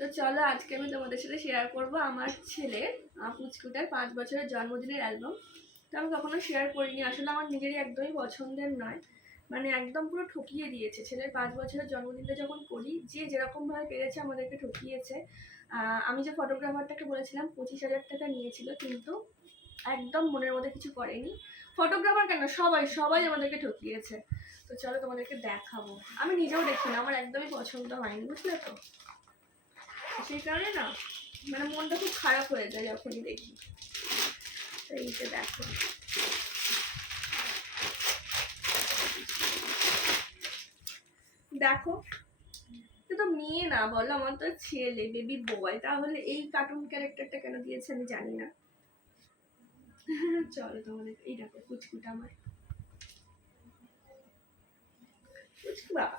তো চলো আজকে আমি তোমাদের সাথে শেয়ার করব আমার ছেলে পুচকুটার 5 বছরের জন্মদিনের অ্যালবাম। তো আমি কখনো শেয়ার করিনি, আসলে আমার নিজেরই একদমই পছন্দের নয়, মানে একদম পুরো ঠকিয়ে দিয়েছে। ছেলের 5 বছরের জন্মদিনটা যখন করি, যে যেরকমভাবে পেরেছে আমাদেরকে ঠকিয়েছে। আমি যে ফটোগ্রাফারটাকে বলেছিলাম 25,000 টাকা নিয়েছিল, কিন্তু একদম মনের মধ্যে কিছু করেনি। ফটোগ্রাফার কেন, সবাই সবাই আমাদেরকে ঠকিয়েছে। তো চলো তোমাদেরকে দেখাবো। আমি নিজেও দেখি না, আমার একদমই পছন্দ হয়নি, বুঝলে তো। সেই কারণে না মানে মনটা খুব খারাপ হয়ে যায় যখনই দেখি। তো এই যে দেখো, দেখো তো মেয়ে না বলো, আমার তো ছেলে, বেবি বয়, তাহলে এই কার্টুন ক্যারেক্টারটা কেন দিয়েছে আমি জানি না। চলো তোমাদের এই দেখো পুচকুটা আমার, পুচকু বাবা।